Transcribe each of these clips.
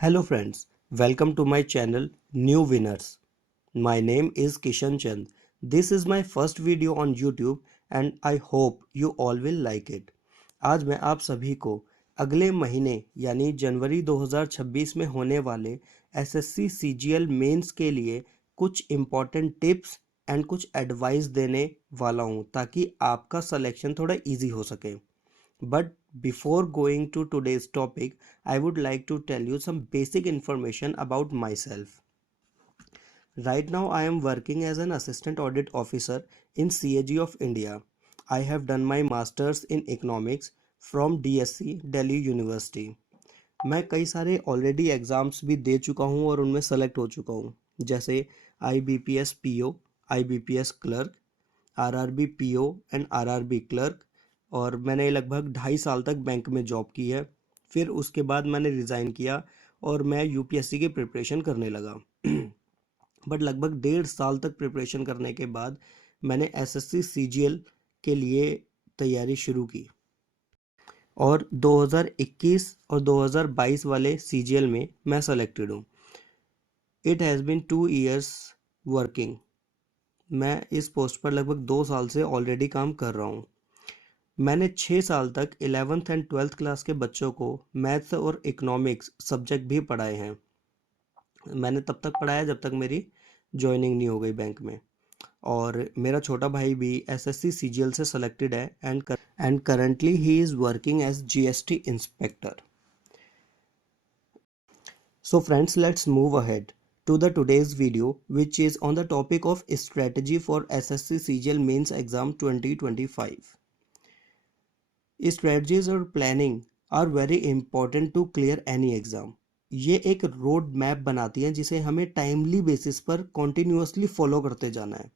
Hello friends, welcome to my channel New Winners. My name is Kishan Chand. This is my first video on YouTube and I hope you all will like it. आज मैं आप सभी को अगले महीने यानी जनवरी 2026 में होने वाले एसएससी सीजीएल मेंस के लिए कुछ इम्पॉर्टेंट टिप्स एंड कुछ एडवाइस देने वाला हूँ ताकि आपका सिलेक्शन थोड़ा इजी हो सके. But before going to today's topic, I would like to tell you some basic information about myself. Right now, I am working as an assistant audit officer in CAG of India. I have done my masters in economics from DSC Delhi University. मैं कई सारे already exams भी दे चुका हूँ और उनमें select हो चुका हूँ, जैसे IBPS PO, IBPS clerk, RRB PO and RRB clerk. और मैंने लगभग 2.5 साल तक बैंक में जॉब की है. फिर उसके बाद मैंने रिज़ाइन किया और मैं यूपीएससी की प्रिपरेशन करने लगा. बट लगभग 1.5 साल तक प्रिपरेशन करने के बाद मैंने एसएससी सीजीएल के लिए तैयारी शुरू की और 2021 और 2022 वाले सीजीएल में मैं सेलेक्टेड हूँ. It has been 2 years working. मैं इस पोस्ट पर लगभग 2 साल से ऑलरेडी काम कर रहा हूँ. मैंने 6 साल तक 11th एंड 12th क्लास के बच्चों को मैथ्स और इकोनॉमिक्स सब्जेक्ट भी पढ़ाए हैं. मैंने तब तक पढ़ाया जब तक मेरी जॉइनिंग नहीं हो गई बैंक में. और मेरा छोटा भाई भी एसएससी सीजीएल से सेलेक्टेड है and currently he is working as GST inspector. So friends, let's move ahead to the today's video, which is on the topic of strategy for SSC CGL Mains Exam 2025. Strategies और planning are very important to clear any exam. ये एक road map बनाती हैं जिसे हमें timely basis पर continuously follow करते जाना है.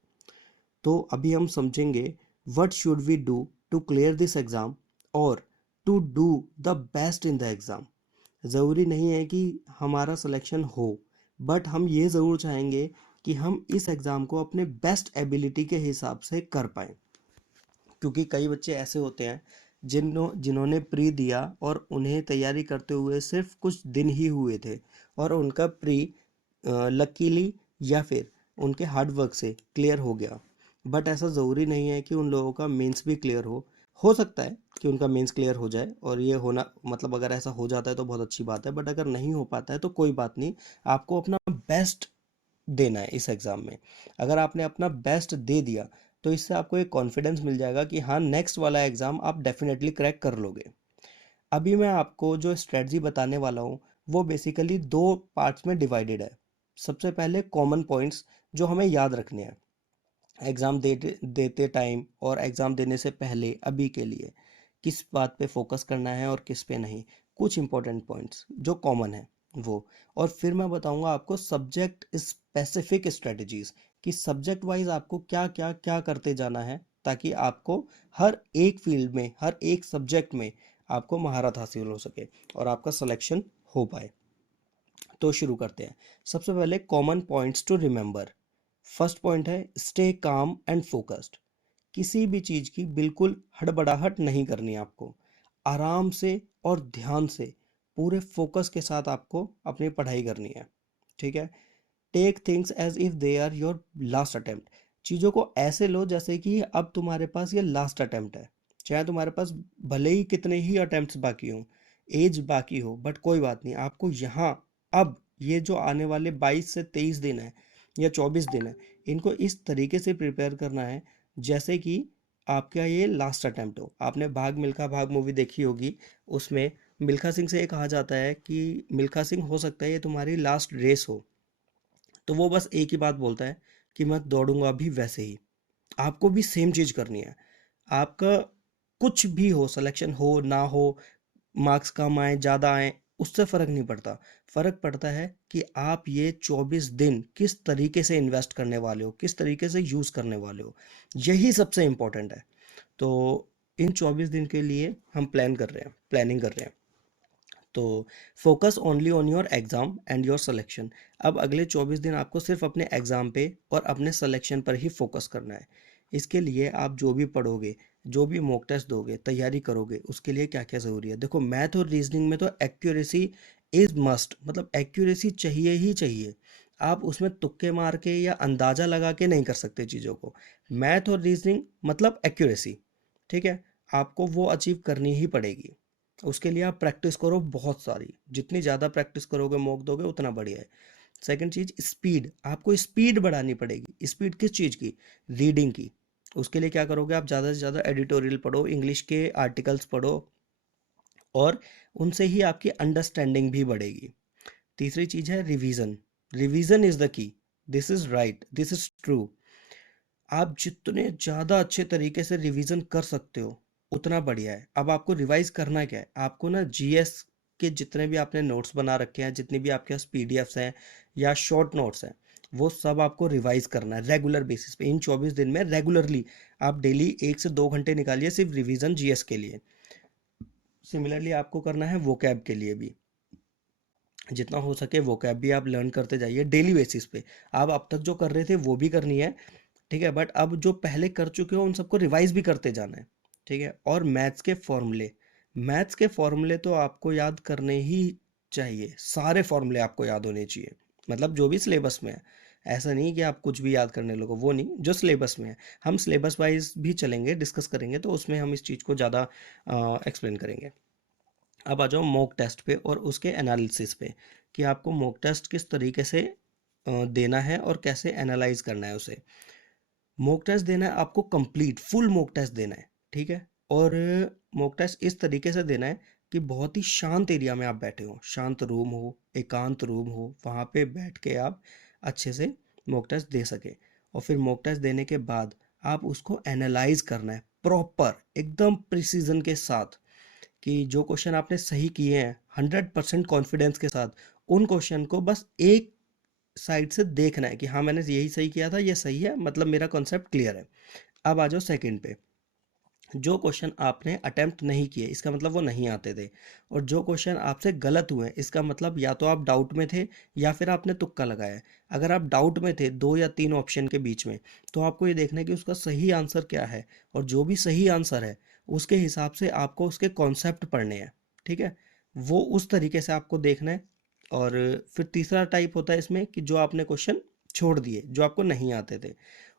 तो अभी हम समझेंगे what should we do to clear this exam और to do the best in the exam. ज़रूरी नहीं है कि हमारा सिलेक्शन हो, बट हम ये ज़रूर चाहेंगे कि हम इस एग्ज़ाम को अपने बेस्ट एबिलिटी के हिसाब से कर पाएँ. क्योंकि कई बच्चे ऐसे होते हैं जिन्होंने प्री दिया और उन्हें तैयारी करते हुए सिर्फ कुछ दिन ही हुए थे और उनका प्री लकीली या फिर उनके हार्ड वर्क से क्लियर हो गया. बट ऐसा ज़रूरी नहीं है कि उन लोगों का मेंस भी क्लियर हो सकता है कि उनका मेंस क्लियर हो जाए और ये होना मतलब अगर ऐसा हो जाता है तो बहुत अच्छी बात है. बट अगर नहीं हो पाता है तो कोई बात नहीं, आपको अपना बेस्ट देना है इस एग्ज़ाम में. अगर आपने अपना बेस्ट दे दिया तो इससे आपको एक कॉन्फिडेंस मिल जाएगा कि हाँ, नेक्स्ट वाला एग्ज़ाम आप डेफिनेटली क्रैक कर लोगे. अभी मैं आपको जो स्ट्रेटजी बताने वाला हूँ वो बेसिकली 2 पार्ट्स में डिवाइडेड है. सबसे पहले कॉमन पॉइंट्स जो हमें याद रखने हैं एग्ज़ाम देते टाइम और एग्ज़ाम देने से पहले. अभी के लिए किस बात पे फोकस करना है और किस पे नहीं, कुछ इंपॉर्टेंट पॉइंट्स जो कॉमन है वो. और फिर मैं बताऊंगा आपको सब्जेक्ट स्पेसिफिक स्ट्रेटजीज कि सब्जेक्ट वाइज आपको क्या क्या क्या करते जाना है ताकि आपको हर एक फील्ड में हर एक सब्जेक्ट में आपको महारत हासिल हो सके और आपका सिलेक्शन हो पाए. तो शुरू करते हैं. सबसे पहले common points to remember. First point है स्टे काम एंड फोकस्ड. किसी भी चीज़ की बिल्कुल हड़बड़ाहट नहीं करनी है आपको. आराम से और ध्यान से पूरे फोकस के साथ आपको अपनी पढ़ाई करनी है. ठीक है. Take things as if they are your last attempt. चीज़ों को ऐसे लो जैसे कि अब तुम्हारे पास ये लास्ट अटेम्प्ट है. चाहे तुम्हारे पास भले ही कितने ही अटेम्प्ट्स बाकी हों, एज बाकी हो, बट कोई बात नहीं. आपको यहाँ अब ये जो आने वाले 22 से 23 दिन है या 24 दिन है, इनको इस तरीके से प्रिपेयर करना है जैसे कि आपका ये लास्ट अटेम्प्ट हो. आपने भाग मिल्खा भाग मूवी देखी होगी. उसमें मिल्खा सिंह से ये कहा जाता है कि मिल्खा सिंह हो सकता है ये तुम्हारी लास्ट रेस हो. तो वो बस एक ही बात बोलता है कि मैं दौड़ूंगा भी वैसे ही. आपको भी सेम चीज़ करनी है. आपका कुछ भी हो, सिलेक्शन हो ना हो, मार्क्स कम आए ज़्यादा आए, उससे फ़र्क नहीं पड़ता. फ़र्क पड़ता है कि आप ये 24 दिन किस तरीके से इन्वेस्ट करने वाले हो, किस तरीके से यूज़ करने वाले हो. यही सबसे इम्पोर्टेंट है. तो इन 24 दिन के लिए हम प्लानिंग कर रहे हैं. तो focus only on your exam and your selection. अब अगले 24 दिन आपको सिर्फ अपने एग्ज़ाम पे और अपने सिलेक्शन पर ही फोकस करना है. इसके लिए आप जो भी पढ़ोगे, जो भी मॉक टेस्ट दोगे, तैयारी करोगे, उसके लिए क्या क्या ज़रूरी है. देखो, मैथ और रीजनिंग में तो एक्यूरेसी इज मस्ट, मतलब एक्यूरेसी चाहिए ही चाहिए। आप उसमें तुक्के मार के या अंदाजा लगा के नहीं कर सकते चीज़ों को। मैथ और रीजनिंग मतलब एक्यूरेसी, ठीक है, आपको वो अचीव करनी ही पड़ेगी। उसके लिए आप प्रैक्टिस करो बहुत सारी, जितनी ज़्यादा प्रैक्टिस करोगे, मॉक दोगे, उतना बढ़िया है। सेकंड चीज स्पीड, आपको स्पीड बढ़ानी पड़ेगी। स्पीड किस चीज़ की? रीडिंग की। उसके लिए क्या करोगे आप? ज़्यादा से ज़्यादा एडिटोरियल पढ़ो, इंग्लिश के आर्टिकल्स पढ़ो, और उनसे ही आपकी अंडरस्टैंडिंग भी बढ़ेगी। तीसरी चीज है revision. Revision is the key. This is right, this is true. आप जितने ज़्यादा अच्छे तरीके से रिवीजन कर सकते हो उतना बढ़िया है। अब आपको रिवाइज करना क्या है? आपको ना जीएस के जितने भी आपने नोट्स बना रखे हैं, जितने भी आपके पास पीडीएफ्स हैं या शॉर्ट नोट्स हैं, वो सब आपको रिवाइज करना है रेगुलर बेसिस पे। इन 24 दिन में रेगुलरली आप डेली 1 से 2 घंटे निकालिए सिर्फ रिवीजन जीएस के लिए। सिमिलरली आपको करना है वोकैब के लिए भी, जितना हो सके वोकैब भी आप लर्न करते जाइए डेली बेसिस पे। आप अब तक जो कर रहे थे वो भी करनी है, ठीक है, बट अब जो पहले कर चुके हो उन सबको रिवाइज भी करते जाना है, ठीक है। और मैथ्स के फॉर्मूले, मैथ्स के फॉर्मूले तो आपको याद करने ही चाहिए, सारे फॉर्मूले आपको याद होने चाहिए, मतलब जो भी सिलेबस में है। ऐसा नहीं कि आप कुछ भी याद करने लगो, वो नहीं, जो सिलेबस में है। हम सिलेबस वाइज भी चलेंगे, डिस्कस करेंगे, तो उसमें हम इस चीज़ को ज़्यादा एक्सप्लेन करेंगे। अब आ जाओ मॉक टेस्ट पे और उसके एनालिसिस पे, कि आपको मॉक टेस्ट किस तरीके से देना है और कैसे एनालाइज करना है उसे। मॉक टेस्ट देना है आपको, कंप्लीट फुल मॉक टेस्ट देना है, ठीक है। और मॉक टेस्ट इस तरीके से देना है कि बहुत ही शांत एरिया में आप बैठे हो, शांत रूम हो, एकांत रूम हो, वहाँ पे बैठ के आप अच्छे से मॉक टेस्ट दे सके। और फिर मॉक टेस्ट देने के बाद आप उसको एनालाइज करना है प्रॉपर, एकदम प्रिसीजन के साथ, कि जो क्वेश्चन आपने सही किए हैं 100% कॉन्फिडेंस के साथ, उन क्वेश्चन को बस एक साइड से देखना है कि हाँ मैंने यही सही किया था, ये सही है, मतलब मेरा कॉन्सेप्ट क्लियर है। अब आ जाओ सेकंड पे। जो क्वेश्चन आपने अटेम्प्ट नहीं किए इसका मतलब वो नहीं आते थे, और जो क्वेश्चन आपसे गलत हुए इसका मतलब या तो आप डाउट में थे या फिर आपने तुक्का लगाया है। अगर आप डाउट में थे 2 या 3 ऑप्शन के बीच में, तो आपको ये देखना है कि उसका सही आंसर क्या है, और जो भी सही आंसर है उसके हिसाब से आपको उसके कॉन्सेप्ट पढ़ने हैं, ठीक है। वो उस तरीके से आपको देखना है। और फिर तीसरा टाइप होता है इसमें कि जो आपने क्वेश्चन छोड़ दिए, जो आपको नहीं आते थे,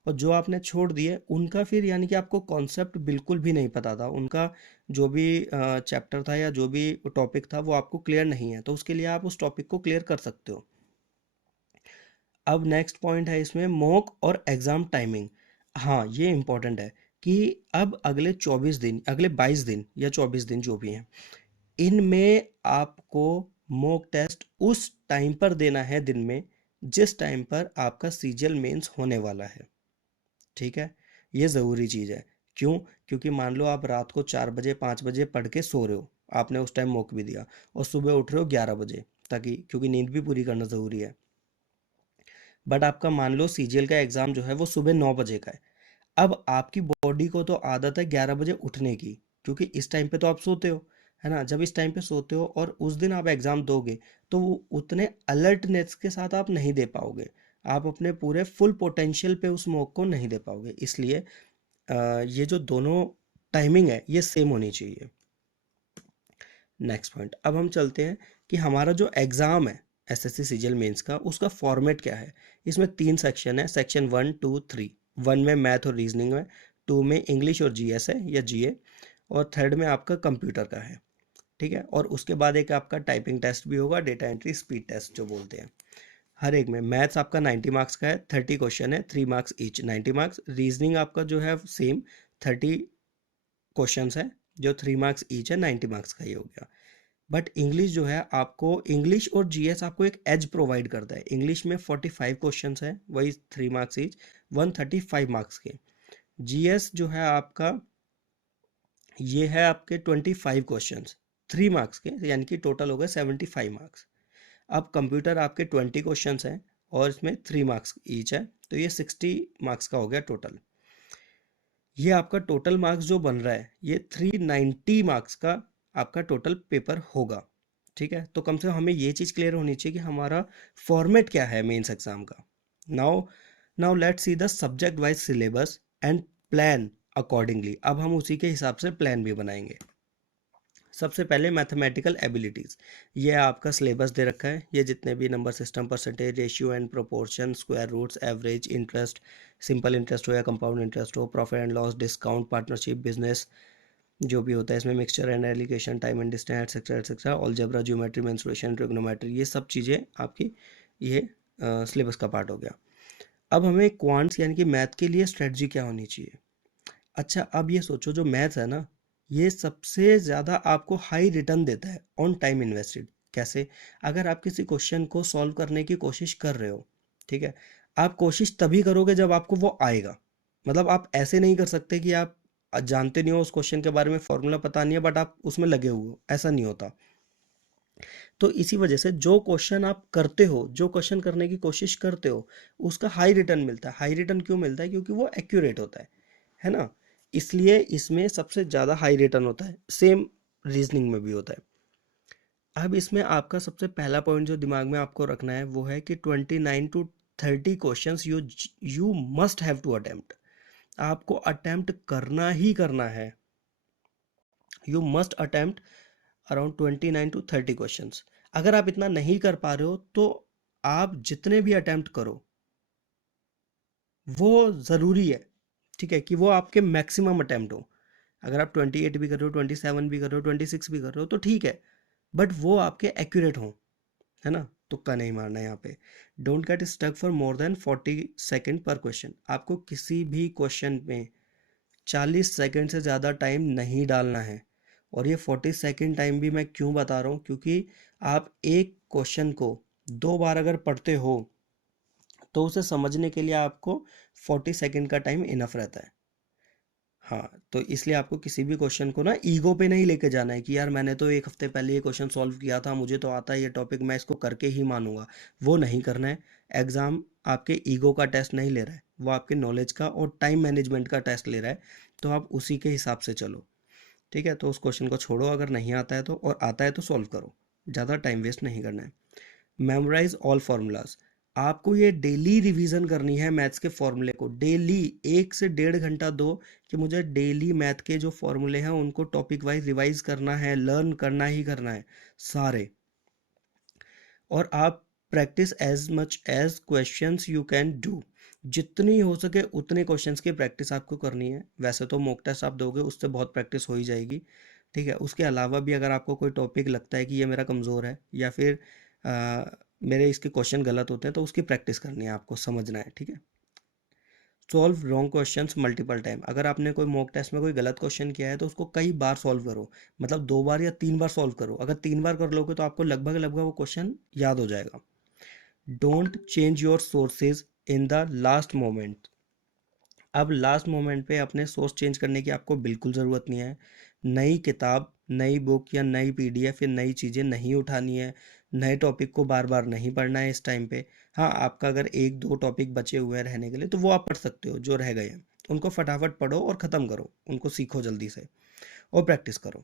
और जो आपने छोड़ दिए उनका फिर यानी कि आपको कॉन्सेप्ट बिल्कुल भी नहीं पता था, उनका जो भी चैप्टर था या जो भी टॉपिक था वो आपको क्लियर नहीं है, तो उसके लिए आप उस टॉपिक को क्लियर कर सकते हो। अब नेक्स्ट पॉइंट है इसमें मॉक और एग्ज़ाम टाइमिंग। हाँ ये इम्पोर्टेंट है कि अब अगले 24 दिन, अगले 22 दिन या 24 दिन जो भी हैं, इनमें आपको मॉक टेस्ट उस टाइम पर देना है दिन में जिस टाइम पर आपका सीजीएल मेंस होने वाला है, ठीक है। ये ज़रूरी चीज़ है। क्यों? क्योंकि मान लो आप रात को 4 बजे 5 बजे पढ़ के सो रहे हो, आपने उस टाइम मॉक भी दिया, और सुबह उठ रहे हो 11 बजे, ताकि क्योंकि नींद भी पूरी करना ज़रूरी है। बट आपका मान लो सीजीएल का एग्ज़ाम जो है वो सुबह 9 बजे का है। अब आपकी बॉडी को तो आदत है 11 बजे उठने की, क्योंकि इस टाइम पे तो आप सोते हो, है ना। जब इस टाइम पे सोते हो और उस दिन आप एग्ज़ाम दोगे, तो वो उतने अलर्टनेस के साथ आप नहीं दे पाओगे, आप अपने पूरे फुल पोटेंशियल पे उस मॉक को नहीं दे पाओगे। इसलिए ये जो दोनों टाइमिंग है ये सेम होनी चाहिए। नेक्स्ट पॉइंट, अब हम चलते हैं कि हमारा जो एग्ज़ाम है एसएससी सीजीएल मेंस का, उसका फॉर्मेट क्या है। इसमें 3 सेक्शन है, सेक्शन 1 2 3। 1 में मैथ और रीजनिंग है, 2 में इंग्लिश और जीएस है या जीए, और थर्ड में आपका कंप्यूटर का है, ठीक है। और उसके बाद एक आपका टाइपिंग टेस्ट भी होगा, डेटा एंट्री स्पीड टेस्ट जो बोलते हैं। हर एक में मैथ्स आपका 90 मार्क्स का है, 30 क्वेश्चन है, 3 मार्क्स ईच, 90 मार्क्स। रीजनिंग आपका जो है सेम 30 क्वेश्चंस है, जो 3 मार्क्स ईच है, 90 मार्क्स का ही हो गया। बट इंग्लिश जो है आपको, इंग्लिश और जीएस आपको एक एज प्रोवाइड करता है। इंग्लिश में 45 क्वेश्चंस हैं, वही 3 मार्क्स ईच, 135 मार्क्स के। जीएस जो है आपका, ये है आपके 25 क्वेश्चंस, 3 मार्क्स के, यानी कि टोटल हो गए 75 मार्क्स। अब कंप्यूटर आपके 20 क्वेश्चंस हैं और इसमें 3 मार्क्स ईच है, तो ये 60 मार्क्स का हो गया टोटल। ये आपका टोटल मार्क्स जो बन रहा है ये 390 मार्क्स का आपका टोटल पेपर होगा, ठीक है। तो कम से कम हमें ये चीज़ क्लियर होनी चाहिए कि हमारा फॉर्मेट क्या है मेंस एग्जाम का। Now now let's see the subject wise syllabus and plan accordingly. अब हम उसी के हिसाब से प्लान भी बनाएंगे। सबसे पहले मैथमेटिकल एबिलिटीज़, ये आपका सिलेबस दे रखा है। ये जितने भी number system, percentage, ratio and proportion, square roots, average, interest, simple interest हो या कंपाउंड इंटरेस्ट हो, profit and loss, discount, partnership, business, जो भी होता है इसमें, mixture and alligation, time and distance, etcetera etcetera, algebra, geometry, mensuration, trigonometry, ये सब चीज़ें आपकी ये सिलेबस का पार्ट हो गया। अब हमें क्वांट्स यानी कि मैथ के लिए स्ट्रेटजी क्या होनी चाहिए। अच्छा, अब ये सोचो जो मैथ्स है ना, ये सबसे ज़्यादा आपको हाई रिटर्न देता है ऑन टाइम इन्वेस्टेड। कैसे? अगर आप किसी क्वेश्चन को सॉल्व करने की कोशिश कर रहे हो, ठीक है, आप कोशिश तभी करोगे जब आपको वो आएगा। मतलब आप ऐसे नहीं कर सकते कि आप जानते नहीं हो उस क्वेश्चन के बारे में, फॉर्मूला पता नहीं है बट आप उसमें लगे हुए हो, ऐसा नहीं होता। तो इसी वजह से जो क्वेश्चन आप करते हो, जो क्वेश्चन करने की कोशिश करते हो, उसका हाई रिटर्न मिलता है। हाई रिटर्न क्यों मिलता है? क्योंकि वो एक्यूरेट होता है ना। इसलिए इसमें सबसे ज़्यादा हाई रिटर्न होता है। सेम रीजनिंग में भी होता है। अब इसमें आपका सबसे पहला पॉइंट जो दिमाग में आपको रखना है वो है कि 29 to 30 questions you must have to attempt. आपको अटेम्प्ट करना ही करना है। You must attempt around 29 to 30 questions. अगर आप इतना नहीं कर पा रहे हो तो आप जितने भी अटेम्प्ट करो वो ज़रूरी है, ठीक है, कि वो आपके मैक्सिमम अटेम्प्ट हो। अगर आप 28 भी कर रहे हो, 27 भी कर रहे हो, 26 भी कर रहे हो तो ठीक है, बट वो आपके एक्यूरेट हों, है ना। तुक्का नहीं मारना है यहाँ पे। Don't get stuck for more than 40 second per question. आपको किसी भी क्वेश्चन में 40 सेकेंड से ज़्यादा टाइम नहीं डालना है। और ये 40 सेकेंड टाइम भी मैं क्यों बता रहा हूँ, क्योंकि आप एक क्वेश्चन को 2 बार अगर पढ़ते हो तो उसे समझने के लिए आपको 40 सेकेंड का टाइम इनफ रहता है। हाँ, तो इसलिए आपको किसी भी क्वेश्चन को ना ईगो पे नहीं लेके जाना है कि यार मैंने तो एक हफ्ते पहले ये क्वेश्चन सॉल्व किया था, मुझे तो आता है ये टॉपिक, मैं इसको करके ही मानूंगा। वो नहीं करना है। एग्ज़ाम आपके ईगो का टेस्ट नहीं ले रहा है, वो आपके नॉलेज का और टाइम मैनेजमेंट का टेस्ट ले रहा है। तो आप उसी के हिसाब से चलो, ठीक है। तो उस क्वेश्चन को छोड़ो अगर नहीं आता है तो, और आता है तो सॉल्व करो। ज़्यादा टाइम वेस्ट नहीं करना है। Memorise all formulas. आपको ये डेली रिवीजन करनी है मैथ्स के फॉर्मूले को। डेली 1 से 1.5 घंटा दो कि मुझे डेली मैथ के जो फॉर्मूले हैं उनको टॉपिक वाइज रिवाइज करना है, लर्न करना ही करना है सारे। और आप practice as much as questions you can do. जितनी हो सके उतने क्वेश्चंस की प्रैक्टिस आपको करनी है। वैसे तो मॉक टेस्ट आप दोगे उससे बहुत प्रैक्टिस हो ही जाएगी, ठीक है। उसके अलावा भी अगर आपको कोई टॉपिक लगता है कि ये मेरा कमज़ोर है या फिर मेरे इसके क्वेश्चन गलत होते हैं तो उसकी प्रैक्टिस करनी है, आपको समझना है, ठीक है। Solve wrong questions multiple time. अगर आपने कोई मॉक टेस्ट में कोई गलत क्वेश्चन किया है तो उसको कई बार सॉल्व करो। मतलब 2 बार या 3 बार सॉल्व करो। अगर 3 बार कर लोगे तो आपको लगभग लगभग वो क्वेश्चन याद हो जाएगा। Don't change your sources in the last moment. अब लास्ट मोमेंट पे अपने सोर्स चेंज करने की आपको बिल्कुल ज़रूरत नहीं है। नई किताब, नई बुक या नई पीडीएफ या नई चीज़ें नहीं उठानी है। नए टॉपिक को बार बार नहीं पढ़ना है इस टाइम पे। हाँ, आपका अगर 1-2 टॉपिक बचे हुए हैं रहने के लिए तो वो आप पढ़ सकते हो, जो रह गए हैं उनको फटाफट पढ़ो और ख़त्म करो, उनको सीखो जल्दी से और प्रैक्टिस करो।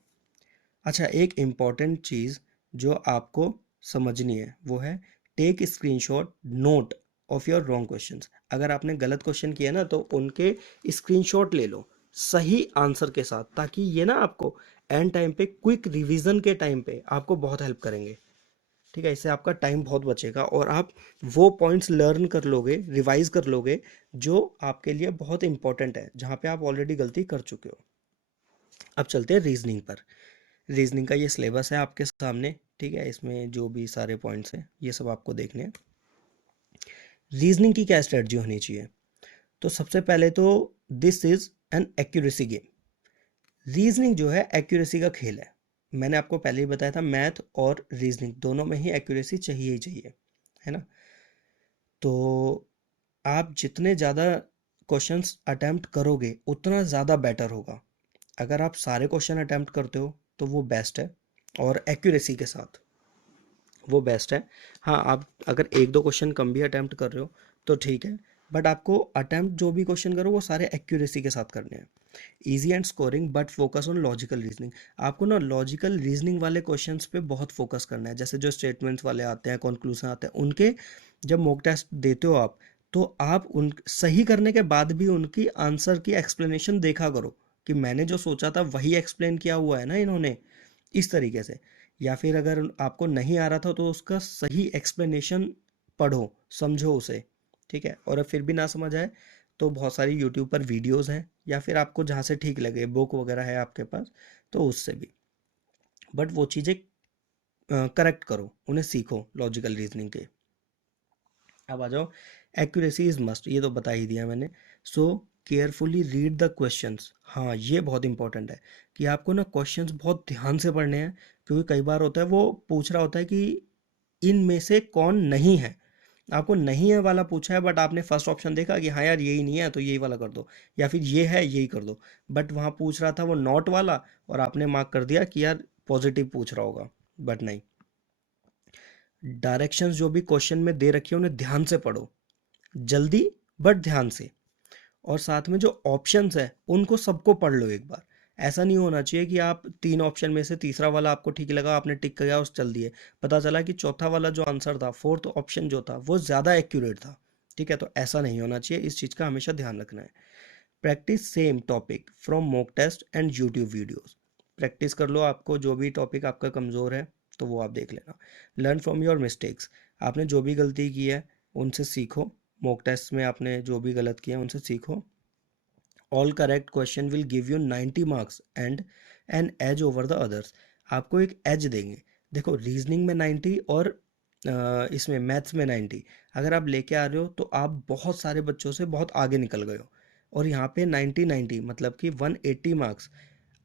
अच्छा, एक इम्पॉर्टेंट चीज़ जो आपको समझनी है वो है take screenshot note of your wrong questions. अगर आपने गलत क्वेश्चन किया ना तो उनके स्क्रीनशॉट ले लो सही आंसर के साथ, ताकि ये ना आपको एंड टाइम पे क्विक रिवीजन के टाइम पे आपको बहुत हेल्प करेंगे, ठीक है। इससे आपका टाइम बहुत बचेगा और आप वो पॉइंट्स लर्न कर लोगे, रिवाइज कर लोगे जो आपके लिए बहुत इंपॉर्टेंट है, जहाँ पे आप ऑलरेडी गलती कर चुके हो। अब चलते हैं रीजनिंग पर। रीजनिंग का ये सिलेबस है आपके सामने, ठीक है। इसमें जो भी सारे पॉइंट्स हैं ये सब आपको देखने हैं। रीजनिंग की क्या स्ट्रेटजी होनी चाहिए? तो सबसे पहले तो this is an accuracy game. Reasoning जो है एक्यूरेसी का खेल है। मैंने आपको पहले ही बताया था मैथ और रीजनिंग दोनों में ही एक्यूरेसी चाहिए ही चाहिए, है ना। तो आप जितने ज़्यादा क्वेश्चंस अटेम्प्ट करोगे उतना ज़्यादा बेटर होगा। अगर आप सारे क्वेश्चन अटेम्प्ट करते हो तो वो बेस्ट है, और एक्यूरेसी के साथ वो बेस्ट है। हाँ, आप अगर 1-2 क्वेश्चन कम भी अटैम्प्ट कर रहे हो तो ठीक है, बट आपको अटैम्प्ट जो भी क्वेश्चन करो वो सारे एक्यूरेसी के साथ करने हैं। Easy and scoring but focus on logical reasoning. आपको ना लॉजिकल रीजनिंग वाले क्वेश्चंस पे बहुत फोकस करना है। जैसे जो स्टेटमेंट्स वाले आते हैं, कंक्लूजन आते हैं, उनके जब मॉक टेस्ट देते हो आप, तो आप उन सही करने के बाद भी उनकी आंसर की एक्सप्लेनेशन देखा करो कि मैंने जो सोचा था वही एक्सप्लेन किया हुआ है ना इन्होंने। इस तरीके से। या फिर अगर आपको नहीं आ रहा था तो उसका सही एक्सप्लेनेशन पढ़ो, समझो उसे, ठीक है। और अब फिर भी ना समझ आए तो बहुत सारी यूट्यूब पर वीडियोस हैं, या फिर आपको जहाँ से ठीक लगे बुक वगैरह है आपके पास तो उससे भी, बट वो चीज़ें करेक्ट करो, उन्हें सीखो लॉजिकल रीजनिंग के। अब आ जाओ, एक्यूरेसी इज मस्ट, ये तो बता ही दिया मैंने। सो केयरफुली रीड द क्वेश्चंस, हाँ ये बहुत इंपॉर्टेंट है कि आपको ना क्वेश्चंस बहुत ध्यान से पढ़ने हैं, क्योंकि कई बार होता है वो पूछ रहा होता है कि इनमें से कौन नहीं है। आपको नहीं है वाला पूछा है, बट आपने फर्स्ट ऑप्शन देखा कि हाँ यार यही नहीं है तो यही वाला कर दो, या फिर ये है यही कर दो, बट वहाँ पूछ रहा था वो नॉट वाला, और आपने मार्क कर दिया कि यार पॉजिटिव पूछ रहा होगा, बट नहीं। डायरेक्शंस जो भी क्वेश्चन में दे रखी है उन्हें ध्यान से पढ़ो, जल्दी बट ध्यान से। और साथ में जो ऑप्शंस है उनको सबको पढ़ लो एक बार। ऐसा नहीं होना चाहिए कि आप 3 ऑप्शन में से तीसरा वाला आपको ठीक लगा, आपने टिक किया और चल दिए, पता चला कि चौथा वाला जो आंसर था, फोर्थ ऑप्शन जो था वो ज़्यादा एक्यूरेट था, ठीक है। तो ऐसा नहीं होना चाहिए, इस चीज़ का हमेशा ध्यान रखना है। Practice same topic from mock test and YouTube videos, practice कर लो, आपको जो भी टॉपिक आपका कमज़ोर है तो वो आप देख लेना। लर्न फ्रॉम योर मिस्टेक्स, आपने जो भी गलती की है उनसे सीखो, मॉक टेस्ट में आपने जो भी गलत किया उनसे सीखो। All correct question will give you 90 marks and an edge over the others, आपको एक एज देंगे। देखो रीजनिंग में 90 और इसमें मैथ्स में 90 अगर आप लेके आ रहे हो तो आप बहुत सारे बच्चों से बहुत आगे निकल गए हो। और यहाँ पे 90 मतलब कि 180 मार्क्स।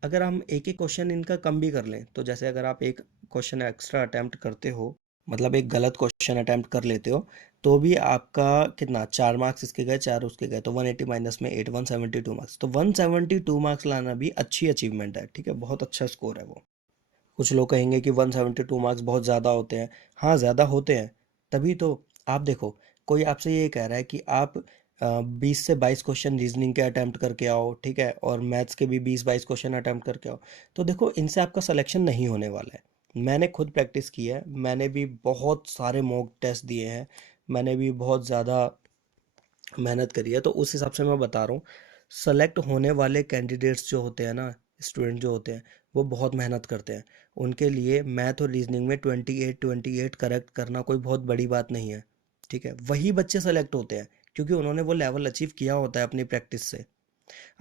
अगर हम एक एक क्वेश्चन इनका कम भी कर लें, तो जैसे अगर आप एक क्वेश्चन एक्स्ट्रा अटेम्प्ट करते हो, मतलब एक गलत क्वेश्चन अटेम्प्ट कर लेते हो, तो भी आपका कितना 4 मार्क्स इसके गए, 4 उसके गए, तो 180 माइनस में 8, 172 मार्क्स। तो 172 मार्क्स लाना भी अच्छी अचीवमेंट है, ठीक है, बहुत अच्छा स्कोर है वो। कुछ लोग कहेंगे कि 172 मार्क्स बहुत ज़्यादा होते हैं। हाँ ज़्यादा होते हैं, तभी तो आप देखो, कोई आपसे ये कह रहा है कि आप 20 से 22 क्वेश्चन रीजनिंग के अटैम्प्ट करके आओ, ठीक है, और मैथ्स के भी 20-22 क्वेश्चन अटैम्प्ट करके आओ, तो देखो इनसे आपका सिलेक्शन नहीं होने वाला है। मैंने खुद प्रैक्टिस की है, मैंने भी बहुत सारे मॉक टेस्ट दिए हैं, मैंने भी बहुत ज़्यादा मेहनत करी है, तो उस हिसाब से मैं बता रहा हूँ। सेलेक्ट होने वाले कैंडिडेट्स जो होते हैं ना, स्टूडेंट जो होते हैं, वो बहुत मेहनत करते हैं। उनके लिए मैथ और रीजनिंग में 28 करेक्ट करना कोई बहुत बड़ी बात नहीं है, ठीक है। वही बच्चे सेलेक्ट होते हैं क्योंकि उन्होंने वो लेवल अचीव किया होता है अपनी प्रैक्टिस से।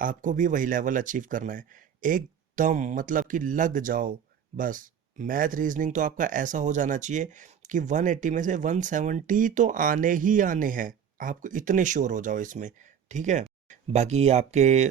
आपको भी वही लेवल अचीव करना है, एकदम मतलब कि लग जाओ बस। मैथ रीजनिंग तो आपका ऐसा हो जाना चाहिए कि 180 में से 170 तो आने ही आने हैं, आपको इतने श्योर हो जाओ इसमें, ठीक है। बाकी आपके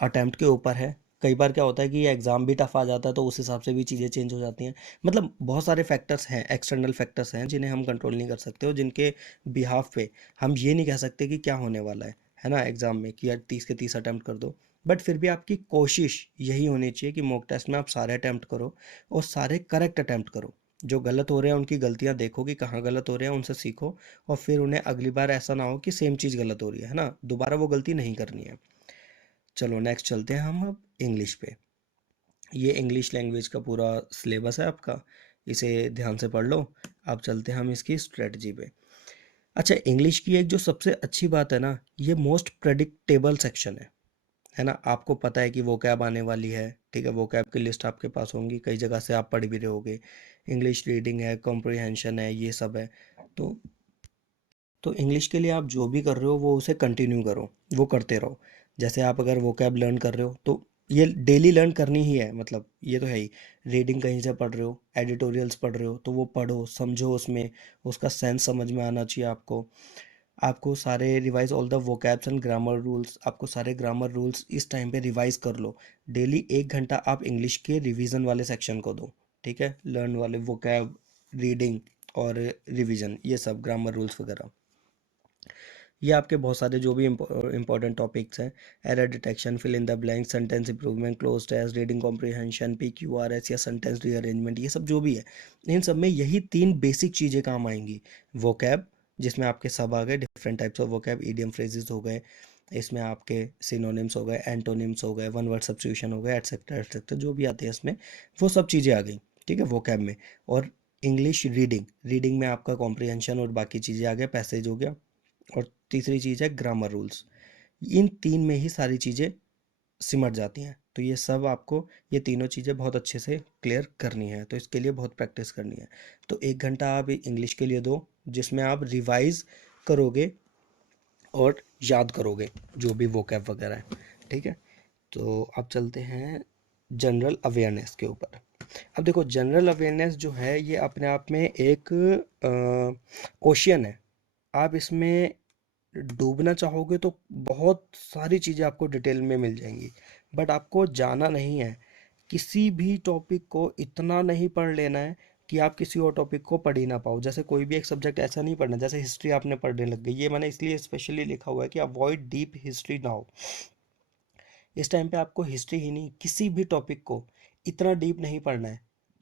अटेम्प्ट के ऊपर है। कई बार क्या होता है कि एग्ज़ाम भी टफ आ जाता है, तो उस हिसाब से भी चीज़ें चेंज हो जाती हैं। मतलब बहुत सारे फैक्टर्स हैं, एक्सटर्नल फैक्टर्स हैं जिन्हें हम कंट्रोल नहीं कर सकते, और जिनके बिहाफ पे हम ये नहीं कह सकते कि क्या होने वाला है ना, एग्ज़ाम में कि यार 30 के 30 अटैम्प्ट कर दो। बट फिर भी आपकी कोशिश यही होनी चाहिए कि मॉक टेस्ट में आप सारे अटैम्प्ट करो और सारे करेक्ट अटैम्प्ट करो। जो गलत हो रहे हैं उनकी गलतियां देखो कि कहाँ गलत हो रहे हैं, उनसे सीखो, और फिर उन्हें अगली बार ऐसा ना हो कि सेम चीज़ गलत हो रही है ना, दोबारा वो गलती नहीं करनी है। चलो नेक्स्ट चलते हैं हम अब इंग्लिश पे। ये इंग्लिश लैंग्वेज का पूरा सिलेबस है आपका, इसे ध्यान से पढ़ लो। अब चलते हैं हम इसकी स्ट्रेटजी पे। अच्छा, इंग्लिश की एक जो सबसे अच्छी बात है ना, ये मोस्ट प्रेडिक्टेबल सेक्शन है ना। आपको पता है कि वो कैब आने वाली है, ठीक है, वो कैब की लिस्ट आपके पास होंगी, कई जगह से आप पढ़ भी रहे होगे। इंग्लिश रीडिंग है, कॉम्प्रिहेंशन है, ये सब है। तो इंग्लिश के लिए आप जो भी कर रहे हो वो उसे कंटिन्यू करो, वो करते रहो। जैसे आप अगर वो कैब लर्न कर रहे हो तो ये डेली लर्न करनी ही है, मतलब ये तो है ही। रीडिंग कहीं से पढ़ रहे हो, एडिटोरियल्स पढ़ रहे हो, तो वो पढ़ो, समझो उसमें, उसका सेंस समझ में आना चाहिए आपको। आपको सारे revise all the vocabs and grammar rules, आपको सारे ग्रामर रूल्स इस टाइम पे रिवाइज कर लो। डेली 1 घंटा आप इंग्लिश के रिवीजन वाले सेक्शन को दो, ठीक है, लर्न वाले वोकैब, रीडिंग और रिवीजन, ये सब ग्रामर रूल्स वगैरह। ये आपके बहुत सारे जो भी इंपॉर्टेंट टॉपिक्स हैं, error detection, fill in the blank, sentence improvement, cloze test, reading comprehension, PQRS या सेंटेंस रीअरेंजमेंट, ये सब जो भी है, इन सब में यही 3 बेसिक चीज़ें काम आएंगी। वोकैब, जिसमें आपके सब आ गए different types of vocab, idiom phrases हो गए, इसमें आपके सिनोनिम्स हो गए, एंटोनिम्स हो गए, वन वर्ड सब्स्टिट्यूशन हो गए, एटसेट्रा एटसेट्रा, जो भी आते हैं इसमें, वो सब चीज़ें आ गई, ठीक है, वोकैब में। और इंग्लिश रीडिंग, रीडिंग में आपका कॉम्प्रिहेंशन और बाकी चीज़ें आ गया, पैसेज हो गया। और तीसरी चीज़ है ग्रामर रूल्स। इन 3 में ही सारी चीज़ें सिमट जाती हैं। तो ये सब आपको, ये तीनों चीज़ें बहुत अच्छे से क्लियर करनी है, तो इसके लिए बहुत प्रैक्टिस करनी है। तो 1 घंटा आप इंग्लिश के लिए दो, जिसमें आप रिवाइज करोगे और याद करोगे जो भी वोकैब वगैरह है। ठीक है, तो अब चलते हैं जनरल अवेयरनेस के ऊपर। अब देखो, जनरल अवेयरनेस जो है ये अपने आप में एक ओशियन है। आप इसमें डूबना चाहोगे तो बहुत सारी चीज़ें आपको डिटेल में मिल जाएंगी, बट आपको जाना नहीं है। किसी भी टॉपिक को इतना नहीं पढ़ लेना है कि आप किसी और टॉपिक को पढ़ ही ना पाओ। जैसे कोई भी एक सब्जेक्ट ऐसा नहीं पढ़ना, जैसे हिस्ट्री आपने पढ़ने लग गई, ये मैंने इसलिए स्पेशली लिखा हुआ है कि अवॉइड डीप हिस्ट्री नाउ। इस टाइम पे आपको हिस्ट्री ही नहीं, किसी भी टॉपिक को इतना डीप नहीं पढ़ना है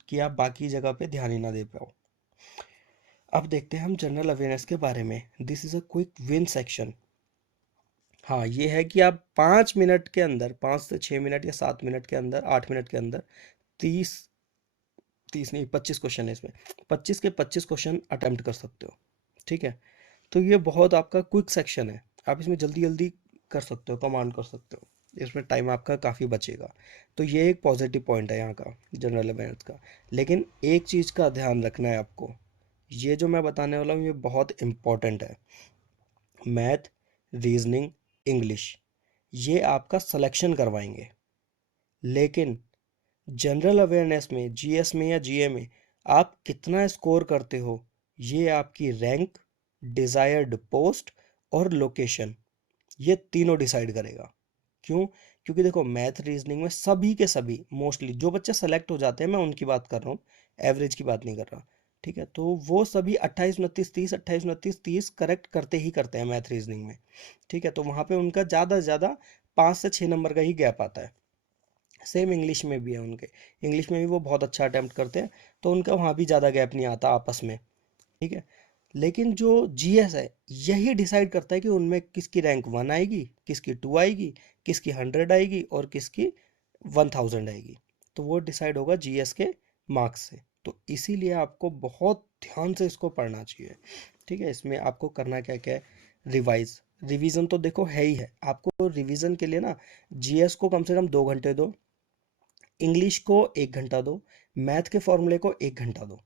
कि आप बाकी जगह पे ध्यान ही ना दे पाओ। अब देखते हैं हम जनरल अवेयरनेस के बारे में। This is a quick win section. हाँ, ये है कि आप 5 मिनट के अंदर, 5 से 6 मिनट या 7 मिनट के अंदर, 8 मिनट के अंदर 30, 30 नहीं 25 क्वेश्चन है इसमें, 25 के 25 क्वेश्चन अटेम्प्ट कर सकते हो। ठीक है, तो ये बहुत आपका क्विक सेक्शन है, आप इसमें जल्दी जल्दी कर सकते हो, कमांड कर सकते हो, इसमें टाइम आपका काफ़ी बचेगा। तो ये एक पॉजिटिव पॉइंट है यहाँ का, जनरल अवेयरनेस का। लेकिन एक चीज़ का ध्यान रखना है आपको, ये जो मैं बताने वाला हूँ ये बहुत इम्पॉर्टेंट है। मैथ, रीजनिंग, इंग्लिश, ये आपका सिलेक्शन करवाएंगे। लेकिन जनरल अवेयरनेस में, जीएस में या जीए में आप कितना स्कोर करते हो, ये आपकी रैंक, डिज़ायर्ड पोस्ट और लोकेशन, ये तीनों डिसाइड करेगा। क्यों? क्योंकि देखो, मैथ रीजनिंग में सभी के सभी मोस्टली जो बच्चे सेलेक्ट हो जाते हैं, मैं उनकी बात कर रहा हूँ, एवरेज की बात नहीं कर रहा। ठीक है, तो वो सभी 28 29 30, 28 29 30 करेक्ट करते ही करते हैं मैथ रीजनिंग में। ठीक है, तो वहाँ पे उनका ज़्यादा से ज़्यादा 5 से 6 नंबर का ही गैप आता है। सेम इंग्लिश में भी है उनके, इंग्लिश में भी वो बहुत अच्छा अटैम्प्ट करते हैं, तो उनका वहाँ भी ज़्यादा गैप नहीं आता आपस में। ठीक है, लेकिन जो जीएस है यही डिसाइड करता है कि उनमें किसकी रैंक 1 आएगी, किसकी 2 आएगी, किसकी 100 आएगी और किसकी 1000 आएगी। तो वो डिसाइड होगा जीएस के मार्क्स से। तो इसीलिए आपको बहुत ध्यान से इसको पढ़ना चाहिए। ठीक है, इसमें आपको करना क्या क्या है, रिवाइज, रिवीजन तो देखो है ही है। आपको रिवीजन के लिए ना, जीएस को कम से कम 2 घंटे दो, इंग्लिश को 1 घंटा दो, मैथ के फॉर्मूले को 1 घंटा दो।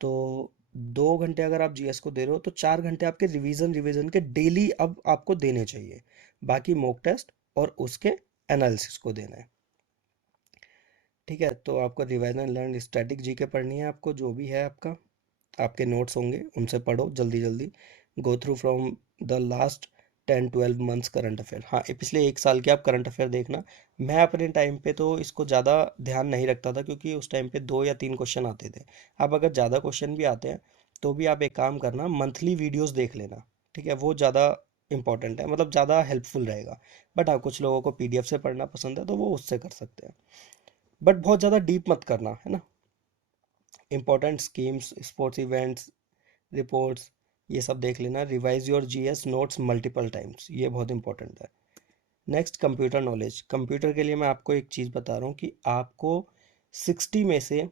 तो 2 घंटे अगर आप जीएस को दे रहे हो तो 4 घंटे आपके रिवीजन रिवीजन के डेली अब आपको देने चाहिए। बाकी मॉक टेस्ट और उसके एनालिसिस को देना है। ठीक है, तो आपको revise and learn static GK पढ़नी है, आपको जो भी है आपका, आपके नोट्स होंगे उनसे पढ़ो जल्दी जल्दी। Go through from the last 10 12 months current affair. हाँ, ये पिछले 1 साल के आप करंट अफेयर देखना। मैं अपने टाइम पे तो इसको ज़्यादा ध्यान नहीं रखता था, क्योंकि उस टाइम पे 2 या 3 क्वेश्चन आते थे। अब अगर ज़्यादा क्वेश्चन भी आते हैं तो भी आप एक काम करना, मंथली वीडियोस देख लेना। ठीक है, वो ज़्यादा इंपॉर्टेंट है, मतलब ज़्यादा हेल्पफुल रहेगा। बट हाँ, कुछ लोगों को पीडीएफ से पढ़ना पसंद है तो वो उससे कर सकते हैं, बट बहुत ज़्यादा डीप मत करना, है ना। Important schemes, sports events, reports, ये सब देख लेना। Revise your GS notes multiple times, ये बहुत इंपॉर्टेंट है। Next, computer knowledge. कंप्यूटर के लिए मैं आपको एक चीज़ बता रहा हूँ कि आपको 60 में से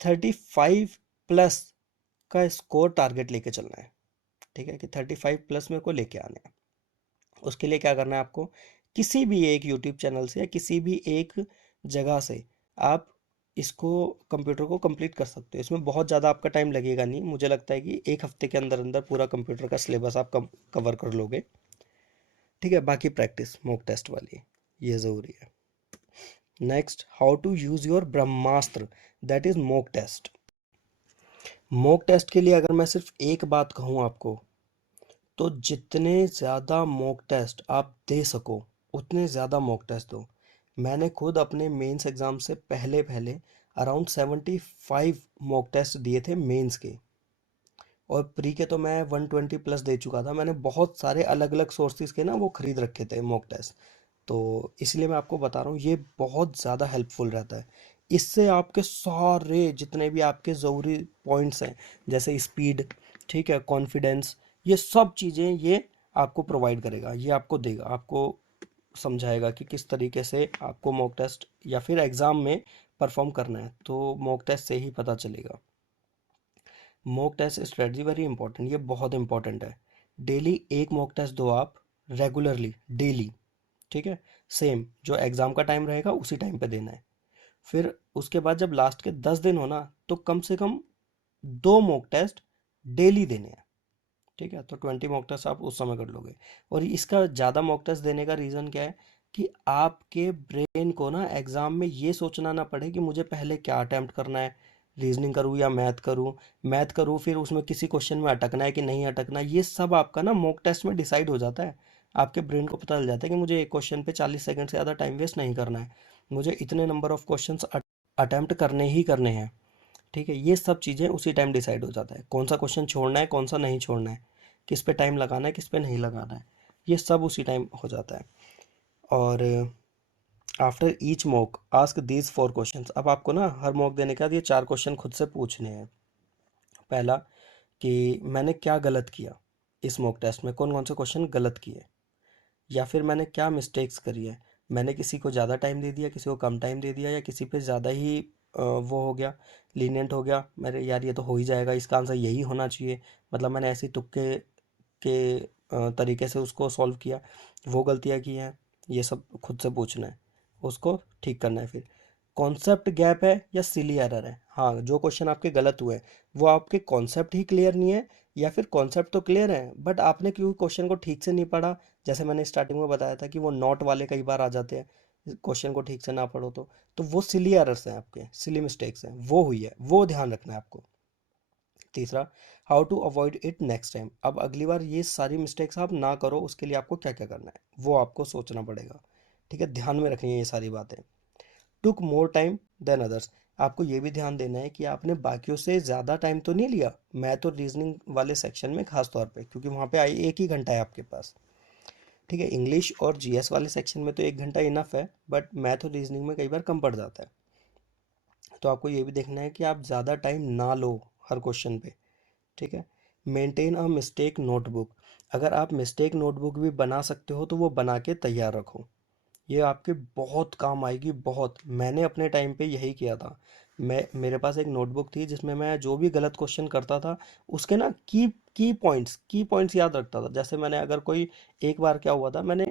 35 प्लस का स्कोर टारगेट लेके चलना है। ठीक है, कि 35 प्लस मेरे को लेके आना है। उसके लिए क्या करना है आपको, किसी भी एक यूट्यूब चैनल से या किसी भी एक जगह से आप इसको, कंप्यूटर को कंप्लीट कर सकते हो। इसमें बहुत ज़्यादा आपका टाइम लगेगा नहीं, मुझे लगता है कि 1 हफ्ते के अंदर अंदर पूरा कंप्यूटर का सिलेबस आप कवर कर लोगे। ठीक है, बाकी प्रैक्टिस मॉक टेस्ट वाली, ये ज़रूरी है। Next, how to use your Brahmastra, that is mock test. Mock test के लिए अगर मैं सिर्फ एक बात कहूँ आपको, तो जितने ज़्यादा मॉक टेस्ट आप दे सको उतने ज़्यादा मॉक टेस्ट दो। मैंने खुद अपने मेंस एग्ज़ाम से पहले पहले अराउंड 75 मॉक टेस्ट दिए थे मेंस के, और प्री के तो मैं 120 प्लस दे चुका था। मैंने बहुत सारे अलग अलग सोर्सेज के ना वो खरीद रखे थे मॉक टेस्ट। तो इसलिए मैं आपको बता रहा हूँ, ये बहुत ज़्यादा हेल्पफुल रहता है। इससे आपके सारे जितने भी आपके ज़रूरी पॉइंट्स हैं, जैसे स्पीड, ठीक है, कॉन्फिडेंस, ये सब चीज़ें ये आपको प्रोवाइड करेगा, ये आपको देगा, आपको समझाएगा कि किस तरीके से आपको मॉक टेस्ट या फिर एग्ज़ाम में परफॉर्म करना है। तो मॉक टेस्ट से ही पता चलेगा। Mock test strategy very important, ये बहुत इंपॉर्टेंट है। डेली एक मॉक टेस्ट दो आप, रेगुलरली डेली। ठीक है, सेम जो एग्ज़ाम का टाइम रहेगा उसी टाइम पे देना है। फिर उसके बाद जब लास्ट के 10 दिन हो ना, तो कम से कम 2 मॉक टेस्ट डेली देने हैं। ठीक है, तो 20 मॉक टेस्ट आप उस समय कर लोगे। और इसका ज़्यादा मॉक टेस्ट देने का रीज़न क्या है कि आपके ब्रेन को ना एग्ज़ाम में ये सोचना ना पड़े कि मुझे पहले क्या अटैम्प्ट करना है, रीजनिंग करूँ या मैथ करूँ फिर उसमें किसी क्वेश्चन में अटकना है कि नहीं अटकना, ये सब आपका ना मॉक टेस्ट में डिसाइड हो जाता है। आपके ब्रेन को पता चल जाता है कि मुझे एक क्वेश्चन पे 40 सेकंड से ज़्यादा टाइम वेस्ट नहीं करना है, मुझे इतने नंबर ऑफ क्वेश्चंस अटैम्प्ट करने ही करने हैं। ठीक है, ये सब चीज़ें उसी टाइम डिसाइड हो जाता है, कौन सा क्वेश्चन छोड़ना है कौन सा नहीं छोड़ना है, किस पे टाइम लगाना है किस पे नहीं लगाना है, ये सब उसी टाइम हो जाता है। और after each mock ask these 4 questions. अब आपको ना हर मॉक देने के बाद ये 4 क्वेश्चन खुद से पूछने हैं। पहला कि मैंने क्या गलत किया इस मॉक टेस्ट में, कौन कौन से क्वेश्चन गलत किए, या फिर मैंने क्या मिस्टेक्स करी है, मैंने किसी को ज़्यादा टाइम दे दिया किसी को कम टाइम दे दिया, या किसी पे ज़्यादा ही वो हो गया, लीनियंट हो गया, मेरे यार ये तो हो ही जाएगा इसका आंसर यही होना चाहिए, मतलब मैंने ऐसे तुक्के के तरीके से उसको सॉल्व किया, वो गलतियाँ की हैं, ये सब खुद से पूछना है, उसको ठीक करना है। फिर कॉन्सेप्ट गैप है या सिली एरर है, हाँ जो क्वेश्चन आपके गलत हुए हैं वो आपके कॉन्सेप्ट ही क्लियर नहीं है, या फिर कॉन्सेप्ट तो क्लियर है बट आपने क्यों क्वेश्चन को ठीक से नहीं पढ़ा। जैसे मैंने स्टार्टिंग में बताया था कि वो नॉट वाले कई बार आ जाते हैं क्वेश्चन को ठीक से ना पढ़ो तो वो सिली एरर्स हैं, आपके सिली मिस्टेक्स हैं, वो हुई है, वो ध्यान रखना है आपको। तीसरा, how to avoid it next time. अब अगली बार ये सारी मिस्टेक्स आप ना करो उसके लिए आपको क्या क्या करना है वो आपको सोचना पड़ेगा। ठीक है, ध्यान में रखनी है ये सारी बातें। टुक मोर टाइम देन अदर्स। आपको ये भी ध्यान देना है कि आपने बाकियों से ज़्यादा टाइम तो नहीं लिया, मैथ और रीजनिंग वाले सेक्शन में खास तौर पे, क्योंकि वहाँ पे आई 1 ही घंटा है आपके पास। ठीक है, इंग्लिश और जीएस वाले सेक्शन में तो 1 घंटा इनफ है, बट मैथ और रीजनिंग में कई बार कम पड़ जाता है। तो आपको ये भी देखना है कि आप ज़्यादा टाइम ना लो हर क्वेश्चन पे। ठीक है, मेंटेन अ मिस्टेक नोटबुक। अगर आप मिस्टेक नोटबुक भी बना सकते हो तो वो बना के तैयार रखो, ये आपके बहुत काम आएगी, बहुत। मैंने अपने टाइम पे यही किया था। मेरे पास एक नोटबुक थी जिसमें मैं जो भी गलत क्वेश्चन करता था उसके ना की पॉइंट्स याद रखता था। जैसे मैंने अगर कोई, एक बार क्या हुआ था, मैंने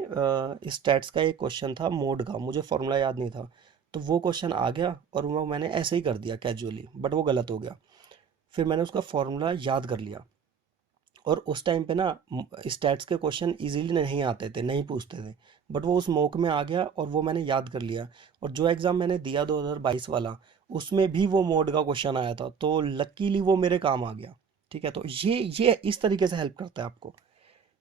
स्टैट्स का एक क्वेश्चन था मोड का, मुझे फॉर्मूला याद नहीं था, तो वो क्वेश्चन आ गया और वो मैंने ऐसे ही कर दिया कैजुअली, बट वो गलत हो गया। फिर मैंने उसका फॉर्मूला याद कर लिया, और उस टाइम पे ना स्टैट्स के क्वेश्चन इजीली नहीं आते थे, नहीं पूछते थे, बट वो उस मॉक में आ गया और वो मैंने याद कर लिया। और जो एग्ज़ाम मैंने दिया 2022 वाला, उसमें भी वो मोड का क्वेश्चन आया था, तो लकीली वो मेरे काम आ गया। ठीक है, तो ये इस तरीके से हेल्प करता है आपको।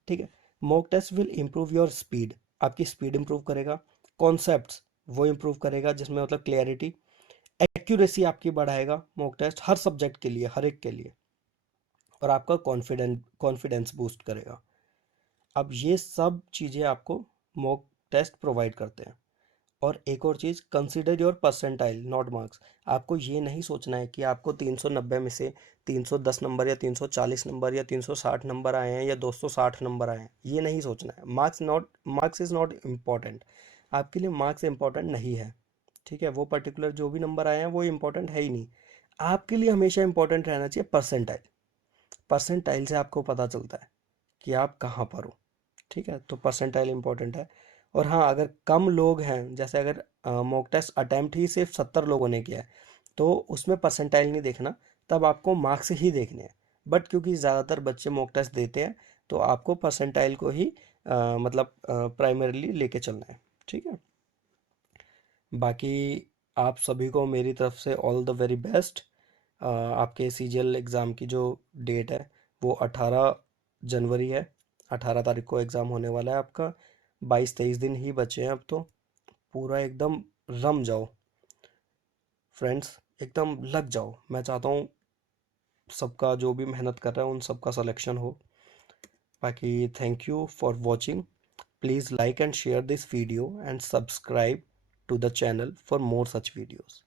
ठीक है, mock test will improve your speed. आपकी स्पीड इंप्रूव करेगा, कॉन्सेप्ट्स वो इम्प्रूव करेगा जिसमें मतलब क्लियरिटी, एक्यूरेसी आपकी बढ़ाएगा मॉक टेस्ट हर सब्जेक्ट के लिए, हर एक के लिए, और आपका कॉन्फिडेंस बूस्ट करेगा। अब ये सब चीज़ें आपको मॉक टेस्ट प्रोवाइड करते हैं। और एक और चीज़, consider your percentile not marks. आपको ये नहीं सोचना है कि आपको 390 में से 310 नंबर या 340 नंबर या 360 नंबर आए हैं या 260 नंबर आए हैं, ये नहीं सोचना है। मार्क्स इज़ नॉट इम्पॉर्टेंट, आपके लिए मार्क्स इम्पॉर्टेंट नहीं है। ठीक है, वो पर्टिकुलर जो भी नंबर आए हैं वो इम्पॉर्टेंट है ही नहीं। आपके लिए हमेशा इंपॉर्टेंट रहना चाहिए परसेंटाइल। परसेंटाइल से आपको पता चलता है कि आप कहाँ पर हो। ठीक है, तो परसेंटाइल इंपॉर्टेंट है। और हाँ, अगर कम लोग हैं, जैसे अगर मॉक टेस्ट अटैम्प्ट ही सिर्फ 70 लोगों ने किया है, तो उसमें परसेंटाइल नहीं देखना, तब आपको मार्क्स ही देखने हैं। बट क्योंकि ज़्यादातर बच्चे मॉक टेस्ट देते हैं, तो आपको परसेंटाइल को ही मतलब प्राइमरीली लेके चलना है। ठीक है, बाकी आप सभी को मेरी तरफ से ऑल द वेरी बेस्ट। आपके सीजीएल एग्ज़ाम की जो डेट है वो 18 जनवरी है, 18 तारीख को एग्ज़ाम होने वाला है आपका। 22-23 दिन ही बचे हैं अब, तो पूरा एकदम रम जाओ फ्रेंड्स, एकदम लग जाओ। मैं चाहता हूँ सबका जो भी मेहनत कर रहा है उन सबका सिलेक्शन हो। बाकी thank you for watching. Please like and share this video and subscribe to the channel for more such videos.